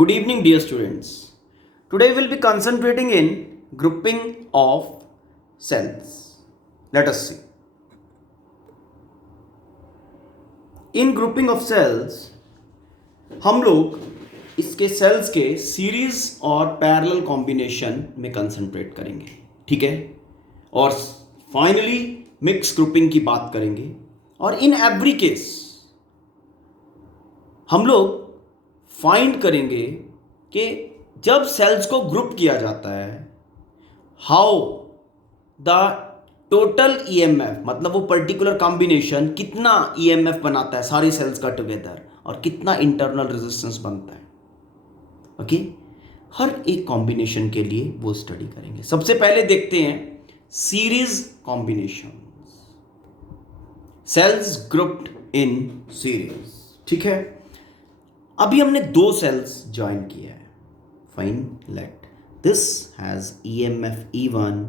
Good evening, dear students. Today we'll be concentrating in grouping of cells. Let us see. In grouping of cells, हम लोग इसके sales के series और parallel combination में concentrate करेंगे, ठीक है। और फाइनली मिक्स ग्रुपिंग की बात करेंगे। और इन एवरी केस हम लोग फाइंड करेंगे कि जब सेल्स को ग्रुप किया जाता है, हाउ द टोटल ईएमएफ, मतलब वो पर्टिकुलर कॉम्बिनेशन कितना ईएमएफ बनाता है सारी सेल्स का टुगेदर, और कितना इंटरनल रेजिस्टेंस बनता है। ओके, हर एक कॉम्बिनेशन के लिए वो स्टडी करेंगे। सबसे पहले देखते हैं series combination, cells grouped in series, ठीक है। अभी हमने दो सेल्स ज्वाइन किया है। Fine, let this has EMF E1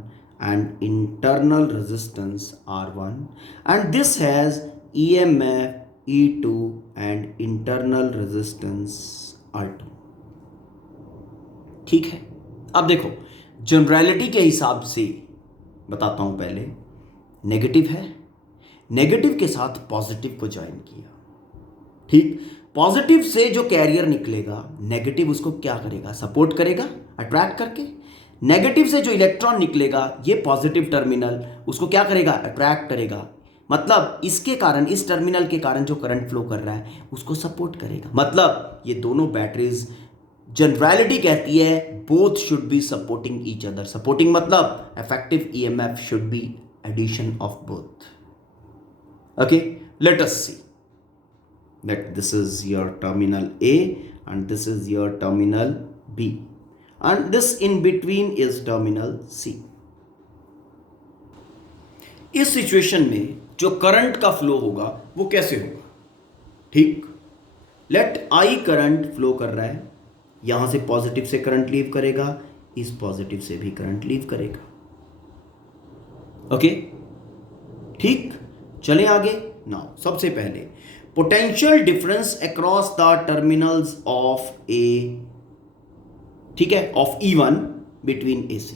and internal resistance R1, and this has EMF E2 and internal resistance R2, ठीक है। अब देखो, जनरलिटी के हिसाब से बताता हूं। पहले नेगेटिव है, नेगेटिव के साथ पॉजिटिव को ज्वाइन किया, ठीक। पॉजिटिव से जो कैरियर निकलेगा, नेगेटिव उसको क्या करेगा, सपोर्ट करेगा अट्रैक्ट करके। नेगेटिव से जो इलेक्ट्रॉन निकलेगा, ये पॉजिटिव टर्मिनल उसको क्या करेगा, अट्रैक्ट करेगा। मतलब इसके कारण, इस टर्मिनल के कारण जो करंट फ्लो कर रहा है उसको सपोर्ट करेगा। मतलब ये दोनों बैटरीज, जनरलिटी कहती है both should be supporting each other. Supporting मतलब effective EMF should be addition of both. Okay, let us see that this is your terminal A and this is your terminal B and this in between is terminal C. इस situation में जो current का flow होगा वो कैसे होगा, ठीक। Late I current flow कर रहा है, यहां से पॉजिटिव से करंट लीव करेगा, इस पॉजिटिव से भी करंट लीव करेगा। ओके, ठीक, चलें आगे। नाउ सबसे पहले potential difference across the terminals of A, ठीक है, of E1 between AC,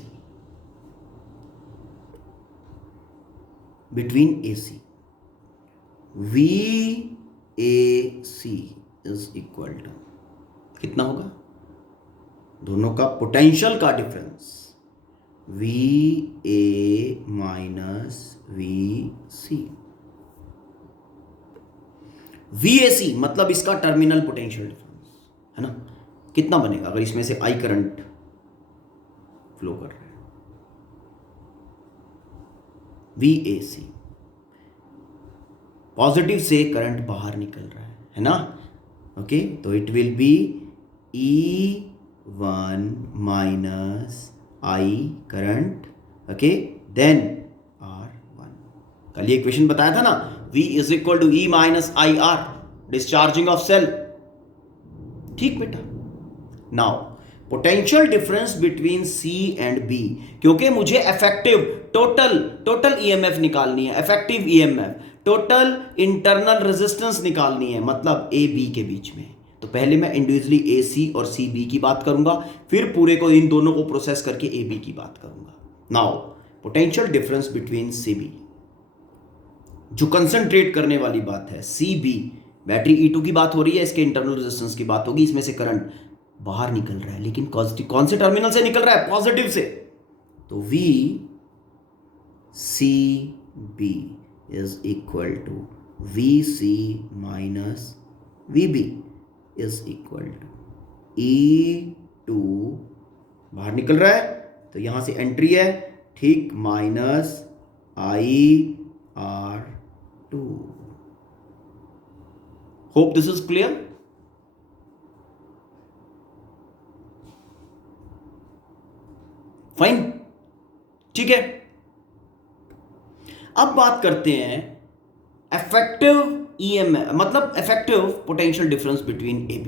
between AC VAC is equal to कितना होगा, दोनों का पोटेंशियल का difference VA minus VC। VAC मतलब इसका टर्मिनल पोटेंशियल डिफरेंस है ना, कितना बनेगा अगर इसमें से I करंट फ्लो कर रहा है। VAC पॉजिटिव से करंट बाहर निकल रहा है ना। ओके, तो it will be E1 minus I current, okay, then R1। कल ये इक्वेशन बताया था ना, V is equal to E minus IR, discharging of cell, ठीक बेटा। Now potential difference between C and B, क्योंकि मुझे इफेक्टिव टोटल ईएमएफ निकालनी है, effective EMF, total internal resistance निकालनी है, मतलब A B के बीच में। तो पहले मैं इंडिविजुअली AC और CB की बात करूंगा, फिर पूरे को, इन दोनों को प्रोसेस करके AB की बात करूंगा। Now potential difference between CB, जो कंसंट्रेट करने वाली बात है, CB बैटरी E2 की बात हो रही है, इसके इंटरनल रेजिस्टेंस की बात होगी, इसमें से करंट बाहर निकल रहा है, लेकिन कौन से टर्मिनल से निकल रहा है, पॉजिटिव से। तो VCB is equal to VC minus VB is equal to E2, बाहर निकल रहा है तो यहां से एंट्री है, ठीक, minus IR2। Hope this is clear. Fine, ठीक है। अब बात करते हैं इफेक्टिव ईएमएफ, मतलब effective potential difference between AB,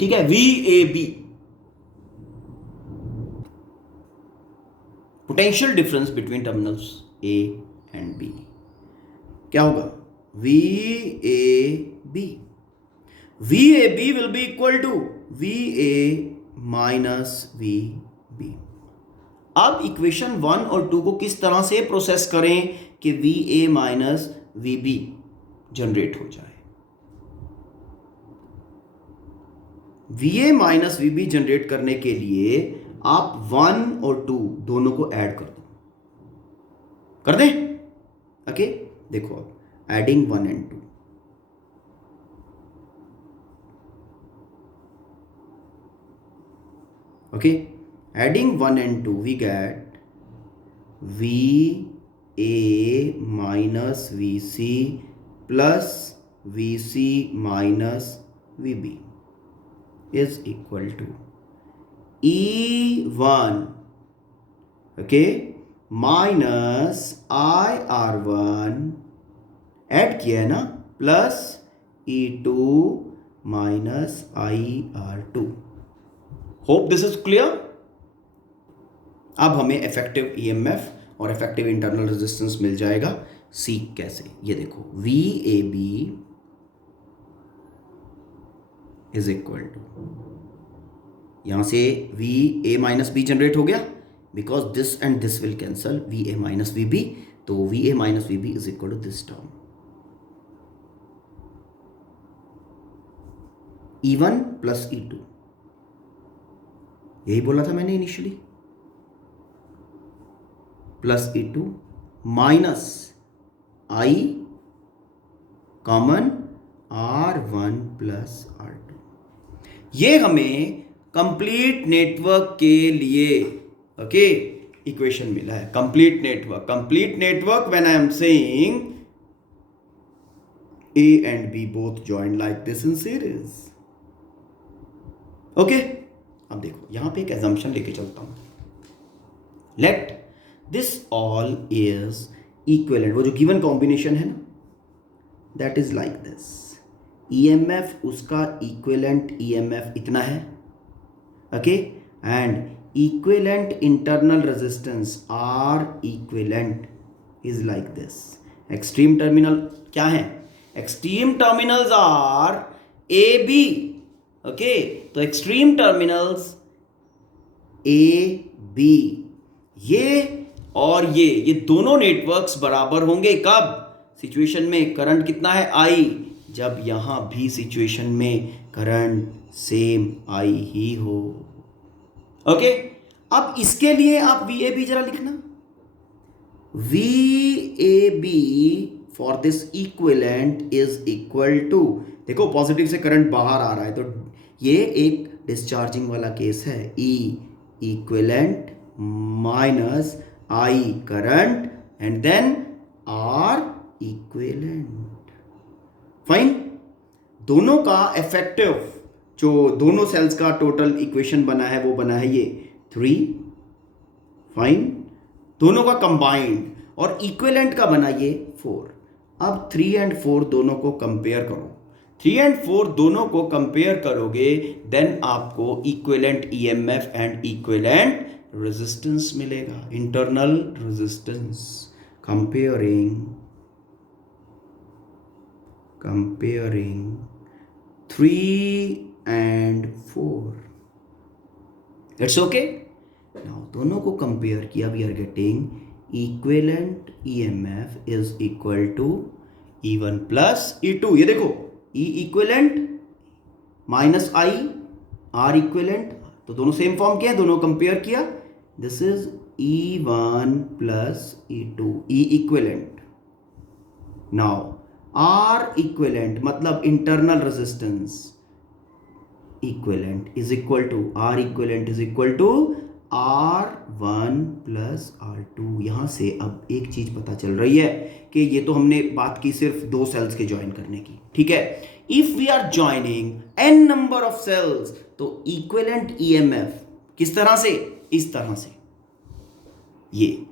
ठीक है, VAB, potential difference between terminals A and B क्या होगा, VAB। VAB will be equal to VA minus VB. अब इक्वेशन 1 और 2 को किस तरह से प्रोसेस करें कि VA माइनस VB जनरेट हो जाए। VA माइनस VB जनरेट करने के लिए आप 1 और 2 दोनों को ऐड कर दो, कर दें। ओके, देखो अब adding 1 and 2, okay, adding 1 and 2 we get VA minus VC plus VC minus VB is equal to E1, okay, minus IR1 add किया है ना, plus E2 minus IR2। Hope this is clear. अब हमें effective EMF और effective internal resistance मिल जाएगा। सी कैसे, ये देखो, VAB इज इक्वल टू, यहां से VA माइनस B जनरेट हो गया, because this and this will cancel, VA minus VB, तो VA minus VB is equal to this term E1 plus E2, यही बोला था मैंने initially, plus E2 minus I common R1 plus R2। ये हमें complete network के लिए okay equation मिला है। Complete network when I am saying A and B both joined like this in series। Okay, अब देखो यहां पे एक एजम्पशन लेके चलता हूं, let this all is equivalent, वो जो गिवन कॉम्बिनेशन है ना, that is like this, EMF उसका इक्विवेलेंट EMF इतना है, okay, and equivalent internal resistance R equivalent is like this. Extreme terminal क्या है? Extreme terminals are AB, okay, तो एक्सट्रीम टर्मिनल्स AB, ये और ये दोनों नेटवर्क्स बराबर होंगे कब? सिचुएशन में करंट कितना है? I, जब यहां भी सिचुएशन में करंट सेम I ही हो। ओके, अब इसके लिए आप VAB जरा लिखना, VAB for this equivalent is equal to, देखो पॉजिटिव से करंट बाहर आ रहा है, तो ये एक डिस्चार्जिंग वाला केस है, E equivalent minus I current and then R equivalent. Fine, दोनों का इफेक्टिव, जो दोनों सेल्स का टोटल इक्वेशन बना है वो बना है ये 3। फाइन, दोनों का कंबाइंड, और इक्विवेलेंट का बना ये 4। अब 3 and 4 दोनों को कंपेयर करो, 3 and 4 दोनों को कंपेयर करोगे, देन आपको equivalent EMF and equivalent resistance मिलेगा, internal resistance. Comparing 3 and 4, it's okay. Now दोनों को कंपेयर किया, we are getting equivalent EMF is equal to E1 plus E2। ये देखो, E equivalent minus I, R equivalent, तो दोनों same form किया, दोनों कंपेयर किया, this is E1 plus E2, E equivalent. Now R equivalent मतलब internal resistance equivalent is equal to, R equivalent is equal to R1 plus R2। यहां से अब एक चीज पता चल रही है कि ये तो हमने बात की सिर्फ 2 सेल्स के ज्वाइन करने की, ठीक है। If we are joining n number of cells, तो इक्विवेलेंट EMF किस तरह से? इस तरह से, ये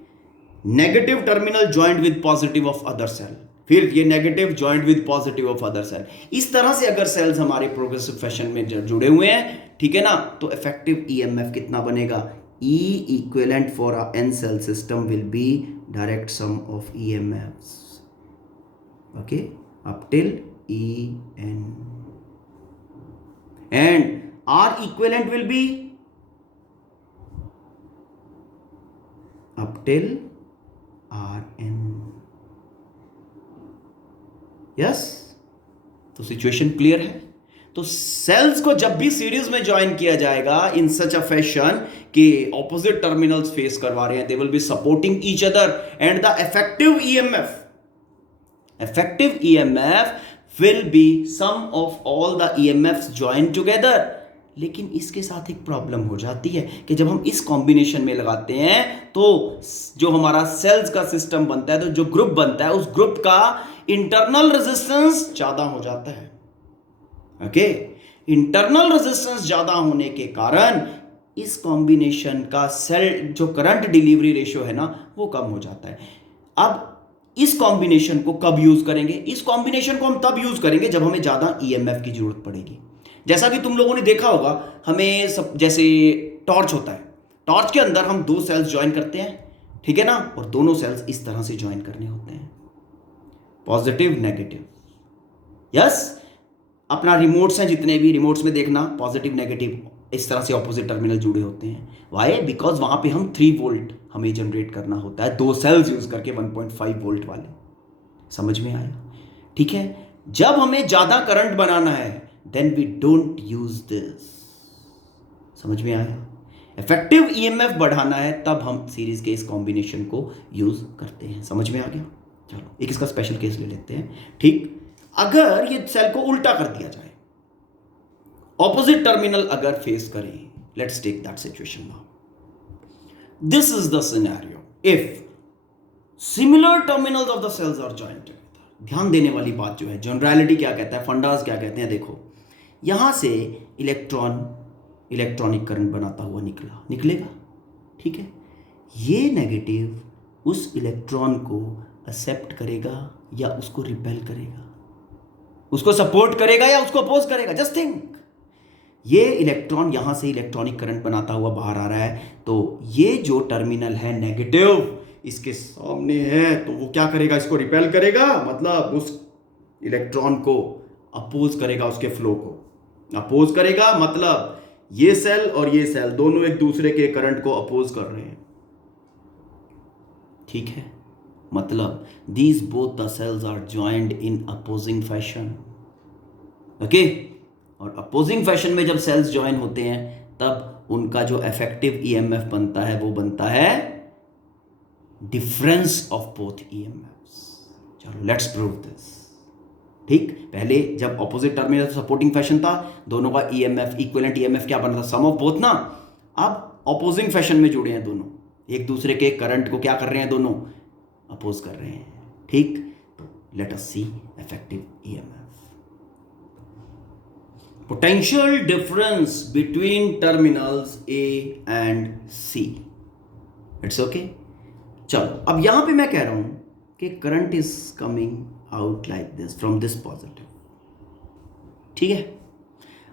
negative terminal joint with positive of other cell, फिर ये negative joint with positive of other cell, इस तरह से अगर सेल्स हमारे प्रोग्रेसिव फैशन में जुड़े हुए हैं, ठीक है ना, तो इफेक्टिव EMF कितना बनेगा? E equivalent for a n cell system will be direct sum of EMFs, okay, up till En। and R equivalent will be up till Rn. Yes, तो सिचुएशन क्लियर है। तो सेल्स को जब भी series में join किया जाएगा इन सच a fashion कि ऑपोजिट टर्मिनल्स फेस करवा रहे हैं, they will be supporting each other and the effective EMF will be sum of all the EMFs joined together। लेकिन इसके साथ एक प्रॉब्लम हो जाती है कि जब हम इस कॉम्बिनेशन में लगाते हैं तो जो हमारा सेल्स का सिस्टम बनता है, तो जो ग्रुप बनता है, उस ग्रुप का इंटरनल रेजिस्टेंस ज्यादा हो जाता है। ओके, इंटरनल रेजिस्टेंस ज्यादा होने के कारण इस कॉम्बिनेशन का सेल जो करंट डिलीवरी रेशियो है ना, वो कम हो जाता है। अब इस कॉम्बिनेशन को कब यूज करेंगे? इस कॉम्बिनेशन को हम तब यूज करेंगे जब हमें ज्यादा ईएमएफ की जरूरत पड़ेगी। जैसा कि तुम लोगों ने देखा होगा, हमें सब जैसे टॉर्च होता है, टॉर्च के अंदर हम दो सेल्स ज्वाइन करते हैं, ठीक है ना, और दोनों सेल्स इस तरह से ज्वाइन करने होते हैं, पॉजिटिव नेगेटिव। यस, अपना रिमोट्स हैं, जितने भी रिमोट्स में देखना पॉजिटिव नेगेटिव इस तरह से ऑपोजिट टर्मिनल जुड़े होते हैं। वाई? बिकॉज वहां पे हम 3 वोल्ट हमें जनरेट करना होता है, दो सेल्स यूज करके 1.5 वोल्ट वाले। समझ में आया? ठीक है, जब हमें ज्यादा करंट बनाना है then we don't use this. समझ में आया? इफेक्टिव ईएमएफ बढ़ाना है तब हम सीरीज के इस कॉम्बिनेशन को यूज करते हैं। समझ में आ गया? चलो एक इसका स्पेशल केस ले लेते हैं। ठीक, अगर ये सेल को उल्टा कर दिया जाए, ऑपोजिट टर्मिनल अगर फेस करें, let's take that situation now. This is the scenario if similar terminals of the cells are joined together. ध्यान देने वाली बात जो है, जनरलिटी क्या कहता है, फंडास क्या कहते हैं, देखो यहां से इलेक्ट्रॉनिक करंट बनाता हुआ निकलेगा, ठीक है। ये नेगेटिव उस इलेक्ट्रॉन को एक्सेप्ट करेगा या उसको रिपेल करेगा, उसको सपोर्ट करेगा या उसको अपोज करेगा। जस्ट थिंक, ये इलेक्ट्रॉन यहां से इलेक्ट्रॉनिक करंट बनाता हुआ बाहर आ रहा है, तो ये जो टर्मिनल है नेगेटिव इसके सामने है, तो वो क्या करेगा, इसको रिपेल करेगा, मतलब उस इलेक्ट्रॉन को अपोज करेगा, उसके फ्लो को अपोज करेगा। मतलब ये सेल और ये सेल दोनों एक दूसरे के करंट को अपोज कर रहे हैं, ठीक है। मतलब these both the cells are joined in opposing fashion. Okay, और अपोजिंग फैशन में जब सेल्स ज्वाइन होते हैं तब उनका जो इफेक्टिव ईएमएफ बनता है वो बनता है डिफरेंस ऑफ बोथ ईएमएफ्स। चलो लेट्स प्रूव दिस। ठीक, पहले जब ऑपोजिट टर्मिनल सपोर्टिंग फैशन था, दोनों का ईएमएफ इक्विवेलेंट ईएमएफ क्या बन रहा था, सम ऑफ बोथ ना। अब ऑपोजिंग फैशन में जुड़े हैं दोनों, एक दूसरे के करंट को क्या कर रहे हैं, दोनों अपोज कर रहे हैं। ठीक, तो let us see effective EMF. Potential difference between terminals A and C. It's okay? चलो अब यहां पे मैं कह रहा हूं कि current is coming out like this from this positive, ठीक है।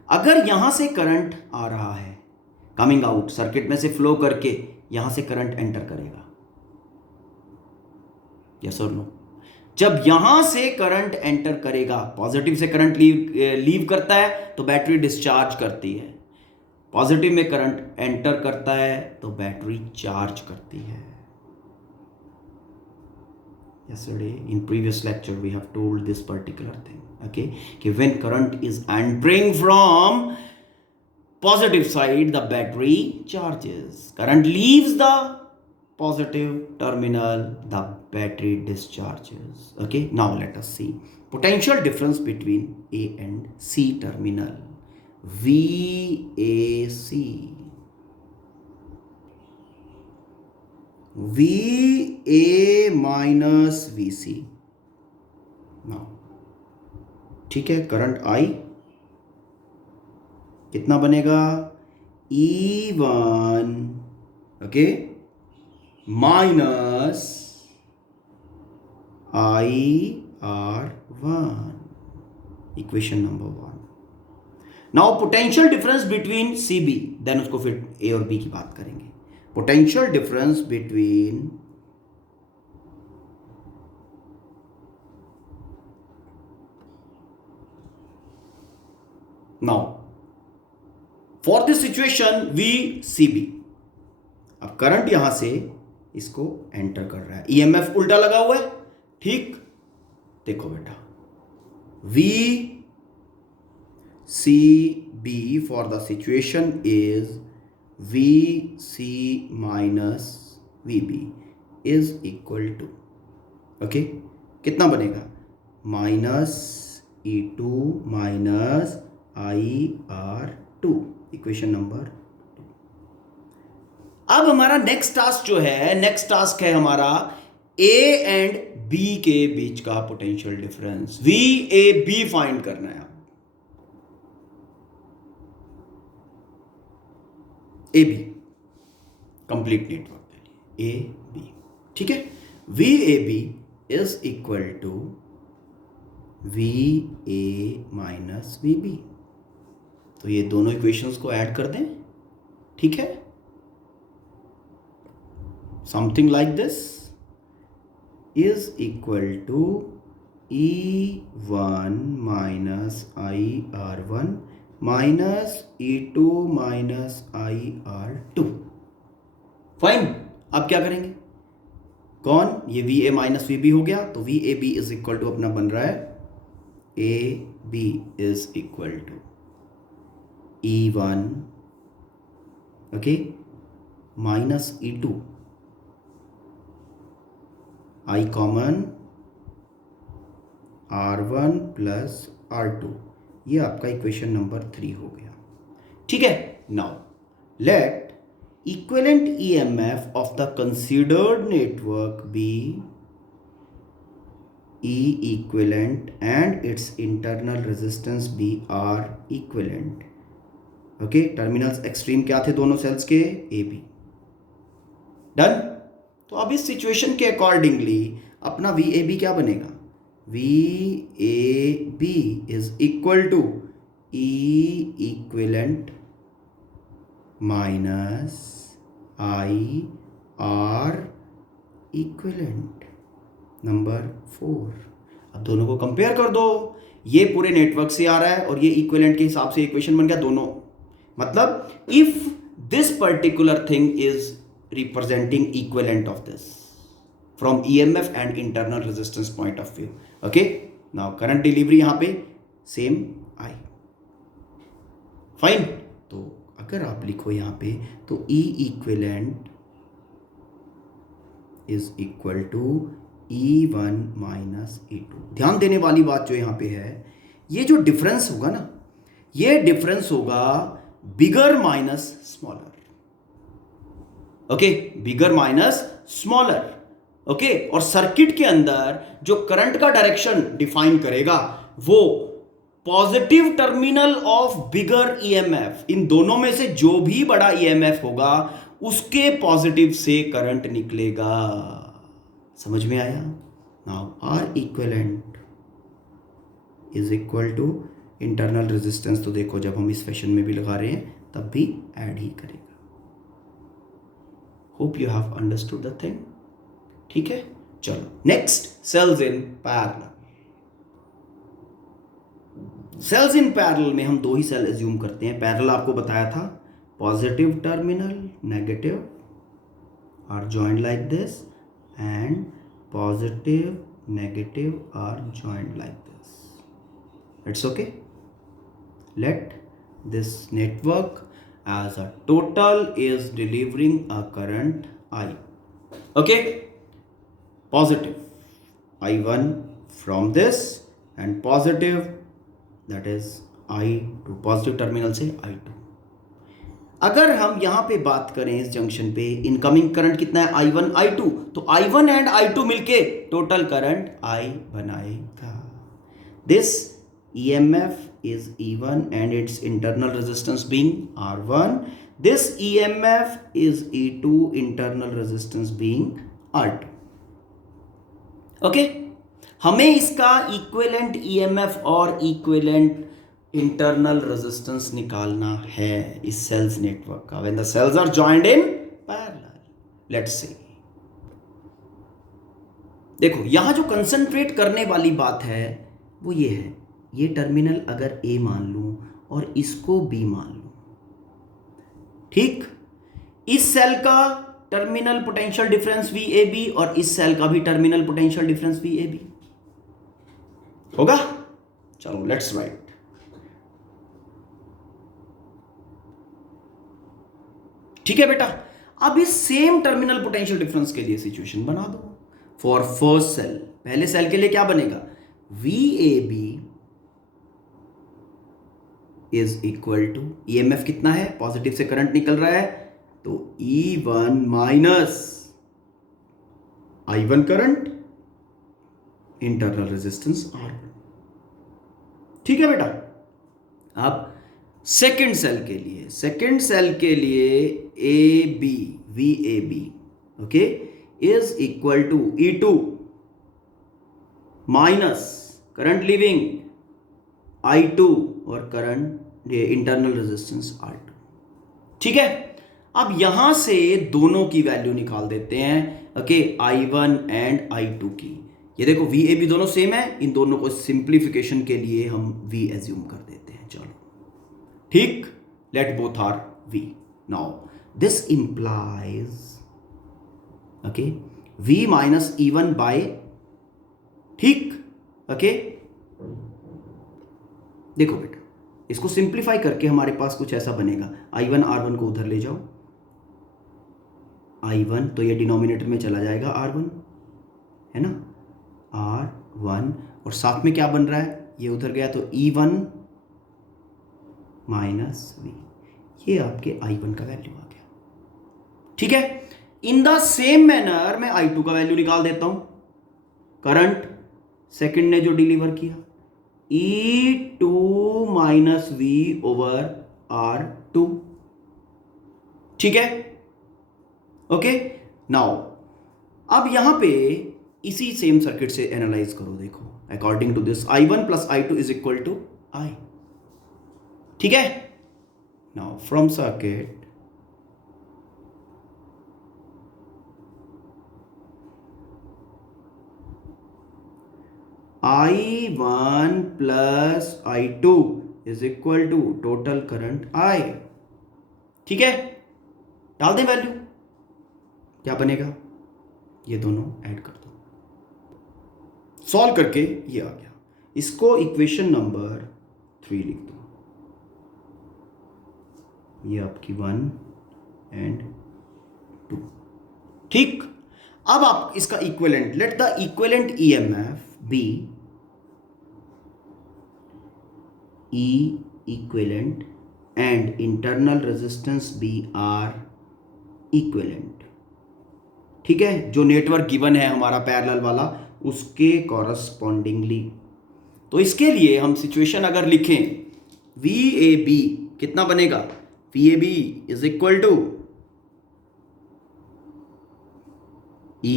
अगर यहां से करंट आ रहा है, कमिंग आउट, सर्किट में से फ्लो करके यहां से करंट एंटर करेगा, यस और नो? जब यहां से करंट एंटर करेगा, पॉजिटिव से करंट लीव करता है तो बैटरी डिस्चार्ज करती है, पॉजिटिव में करंट एंटर करता है तो बैटरी चार्ज करती है। Yesterday in previous lecture we have told this particular thing, okay, कि when current is entering from positive side the battery charges, current leaves the positive terminal the battery discharges। Okay, now let us see potential difference between A and C terminal, VAC। VA minus VC। now ठीक है, current I कितना बनेगा, E1, okay, minus IR1, equation number 1। Now potential difference between CB, then उसको फिर A और B की बात करेंगे। Potential difference between now for this situation V C B. अब करंट यहां से इसको एंटर कर रहा है, ईएमएफ उल्टा लगा हुआ है, ठीक। देखो बेटा, V C B for the situation is V C minus V B is equal to, okay, कितना बनेगा, minus E2 minus IR2, equation number 2। अब हमारा नेक्स्ट टास्क जो है, नेक्स्ट टास्क है हमारा A एंड B के बीच का पोटेंशियल डिफरेंस, VAB फाइंड करना है। AB कंप्लीट नेटवर्क के लिए AB, ठीक है। VAB is equal to VA minus VB। तो ये दोनों इक्वेशंस को ऐड कर दें, ठीक है, something like this is equal to E1 minus IR1 minus E2 minus IR2। Fine. अब क्या करेंगे, कौन, ये VA माइनस VB हो गया, तो VAB इज इक्वल टू अपना बन रहा है AB is equal to E1, okay, minus E2, I common R1 plus R2, ये आपका इक्वेशन नंबर 3 हो गया, ठीक है। Now let equivalent EMF of the considered network be E equivalent and its internal resistance be R equivalent, okay, terminals extreme क्या थे दोनों sales के, AB। डन। तो अब इस सिचुएशन के अकॉर्डिंगली अपना VAB क्या बनेगा, VAB is equal to E equivalent minus IR equivalent, number 4। अब दोनों को कंपेयर कर दो, ये पूरे नेटवर्क से आ रहा है और ये इक्विवेलेंट के हिसाब से इक्वेशन बन गया दोनों। मतलब if this particular thing is representing equivalent of this from EMF and internal resistance point of view, okay. Now current delivery यहां पे सेम आई, फाइन। तो अगर आप लिखो यहां पे तो E equivalent is equal to E1 minus E2। ध्यान देने वाली बात जो यहां पे है, ये जो डिफरेंस होगा ना, ये डिफरेंस होगा bigger minus smaller, okay, bigger minus smaller, okay. और सर्किट के अंदर जो करंट का डायरेक्शन डिफाइन करेगा वो positive terminal of bigger EMF, इन दोनों में से जो भी बड़ा EMF होगा उसके पॉजिटिव से करंट निकलेगा। समझ में आया? Now R equivalent is equal to internal resistance, तो देखो जब हम इस फैशन में भी लगा रहे हैं तब भी ऐड ही करेगा। Hope you have understood the thing, ठीक है। चलो next, cells in parallel. Cells in parallel में हम दो ही सेल एज्यूम करते हैं। पैरेलल आपको बताया था, positive terminal negative are joined like this and positive negative are joined like this. It's okay. Let this network as a total is delivering a current I, okay, positive I1 from this and positive, that is I2, positive terminal से I2। अगर हम यहां पे बात करें इस junction पे incoming current कितना है, I1 I2, तो I1 एंड I2 मिलके टोटल करंट I बनाएगा। This EMF is E1 and its internal resistance being R1. This EMF is E2, internal resistance being R2. Okay? हमें इसका इक्विवेलेंट EMF और equivalent internal resistance निकालना है इस sales network का when the cells are joined in parallel. Let's see. देखो यहां जो कंसंट्रेट करने वाली बात है वो ये है, ये टर्मिनल अगर A मान लूं और इसको B मान लूं, ठीक, इस सेल का टर्मिनल पोटेंशियल डिफरेंस VAB और इस सेल का भी टर्मिनल पोटेंशियल डिफरेंस VAB होगा। चलो लेट्स राइट। ठीक है बेटा, अब इस सेम टर्मिनल पोटेंशियल डिफरेंस के लिए सिचुएशन बना दो फॉर फर्स्ट सेल। पहले सेल के लिए क्या बनेगा, VAB is equal to, EMF कितना है, पॉजिटिव से करंट निकल रहा है, तो E1 minus I1 current internal resistance R1। ठीक है बेटा, अब सेकेंड सेल के लिए AB VAB okay is equal to E2 minus current living I2 और करंट इंटरनल रेजिस्टेंस R2। ठीक है, अब यहां से दोनों की वैल्यू निकाल देते हैं, ओके I1 एंड I2 की। ये देखो VAB दोनों सेम है, इन दोनों को सिंप्लीफिकेशन के लिए हम V एज्यूम कर देते हैं। चलो ठीक, let both are V। Now this implies okay V minus E1 by, ठीक ओके देखो बेटा, इसको सिंप्लीफाई करके हमारे पास कुछ ऐसा बनेगा, I1 R1 को उधर ले जाओ, I1 तो ये डिनोमिनेटर में चला जाएगा R1 है ना, R1 और साथ में क्या बन रहा है, ये उधर गया तो E1 माइनस V, ये आपके I1 का वैल्यू आ गया। ठीक है, इन द सेम मैनर मैं I2 का वैल्यू निकाल देता हूं, करंट सेकंड ने जो डिलीवर किया E2 minus V over R2। ठीक है ओके, नाउ अब यहां पे इसी सेम सर्किट से एनालाइज करो, देखो according to this I1 plus I2 is equal to I। ठीक है, now from circuit I1 plus I2 is equal to total current I। ठीक है, डाल दें वैल्यू, क्या बनेगा, ये दोनों ऐड कर दो, सॉल्व करके ये आ गया, इसको इक्वेशन नंबर 3 लिख दो, ये आपकी 1 एंड 2। ठीक, अब आप इसका equivalent, let the equivalent EMF be E equivalent and internal resistance B are equivalent। ठीक है, जो नेटवर्क गिवन है हमारा पैरेलल वाला उसके कॉरस्पॉन्डिंगली। तो इसके लिए हम सिचुएशन अगर लिखें VAB कितना बनेगा, VAB is equal to E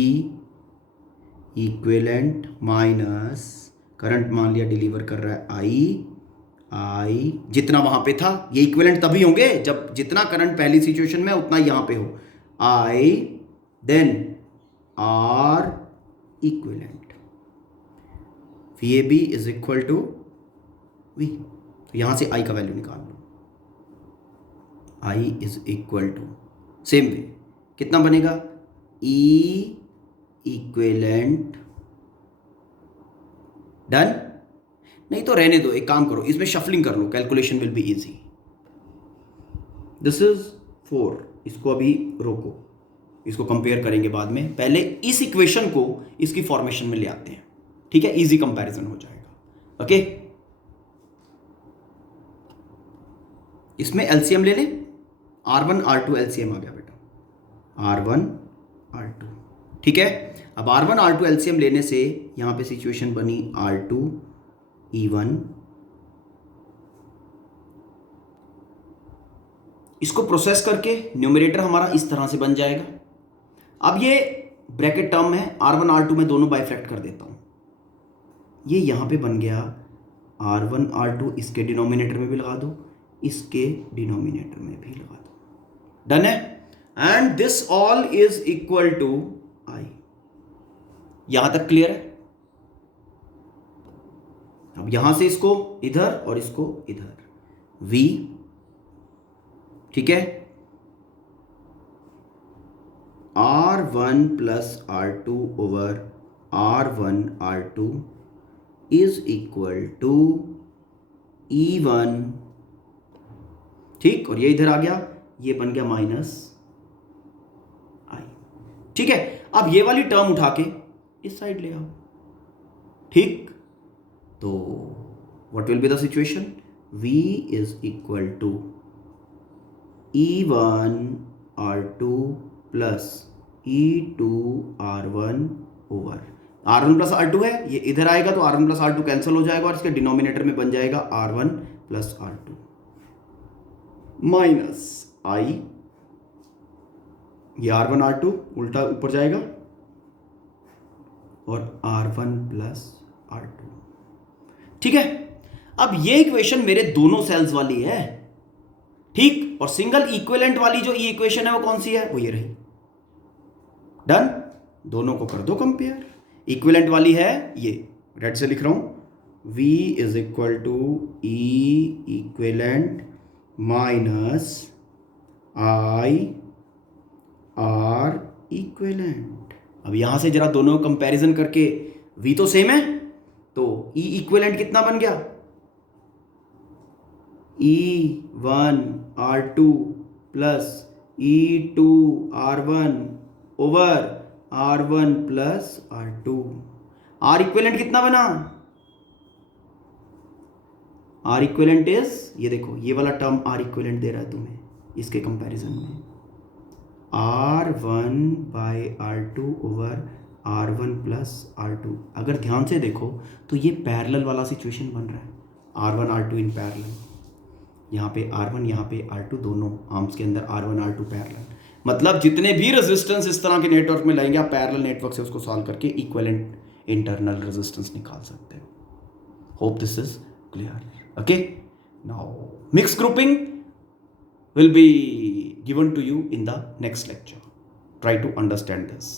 equivalent minus current मान लिया डिलीवर कर रहा है I जितना वहां पे था, ये इक्विवेलेंट तभी होंगे जब जितना करंट पहली सिचुएशन में उतना यहां पे हो, I then R equivalent, VAB is equal to V। तो यहां से I का वैल्यू निकाल लो, I is equal to same way कितना बनेगा, E इक्विवेलेंट, डन। नहीं तो रहने दो, एक काम करो इसमें शफलिंग कर लो, calculation will be easy. This is 4, इसको अभी रोको, इसको कंपेयर करेंगे बाद में, पहले इस इक्वेशन को इसकी फॉर्मेशन में ले आते हैं। ठीक है, इजी कंपैरिजन हो जाएगा। ओके, इसमें एलसीएम ले लें, R1 R2 एलसीएम आ गया बेटा, R1 R2। ठीक है, अब R1 R2 एलसीएम लेने से यहां पे सिचुएशन बनी R2 E1, इसको प्रोसेस करके न्यूमरेटर हमारा इस तरह से बन जाएगा। अब ये ब्रैकेट टर्म है, R1 R2 में दोनों बाइफैक्ट कर देता हूं, ये यहां पे बन गया R1 R2, इसके डिनोमिनेटर में भी लगा दो, इसके डिनोमिनेटर में भी लगा दो, डन है। And this all is equal to I। यहां तक क्लियर है। अब यहां से इसको इधर और इसको इधर, V। ठीक है, R1 plus R2 over R1 R2 is equal to E1, ठीक, और ये इधर आ गया, ये बन गया माइनस आई। ठीक है, अब ये वाली टर्म उठा के इस साइड ले आओ। ठीक, तो what will be the situation? V is equal to E1 R2 plus E2 R1 over R1 plus R2 है, ये इधर आएगा तो R1 प्लस R2 कैंसिल हो जाएगा और इसके डिनोमिनेटर में बन जाएगा R1 plus R2 minus I, ये R1 R2 उल्टा ऊपर जाएगा और R1 प्लस R2। ठीक है, अब ये इक्वेशन मेरे दोनों सेल्स वाली है। ठीक, और सिंगल इक्विवेलेंट वाली जो ये इक्वेशन है वो कौन सी है? वो ये रही। डन, दोनों को कर दो कंपेयर। इक्विवेलेंट वाली है ये, रेड से लिख रहा हूं, V is equal to E equivalent minus I R equivalent. अब यहां से जरा दोनों कंपैरिजन करके, V तो सेम है तो E इक्विवेलेंट कितना बन गया? E1 R2 plus E2 R1 over R1 plus R2। R equivalent कितना बना? R इक्विवेलेंट इज, ये देखो ये वाला टर्म R इक्विवेलेंट दे रहा है तुम्हें इसके कंपैरिजन में, R1 bye R2 over R1 plus R2। अगर ध्यान से देखो तो ये पैरेलल वाला सिचुएशन बन रहा है, R1 R2 इन पैरेलल। यहाँ पे R1 यहाँ पे R2, दोनों आर्म्स के अंदर R1 R2 पैरेलल। मतलब जितने भी रेजिस्टेंस इस तरह के नेटवर्क में लाएंगे आप पैरेलल नेटवर्क से उसको सॉल्व करके इक्विवेलेंट इंटरनल रेजिस्टेंस निकाल सकते हो। Hope this is clear. Okay, now mix grouping will be given to you in the next lecture. Try to understand this.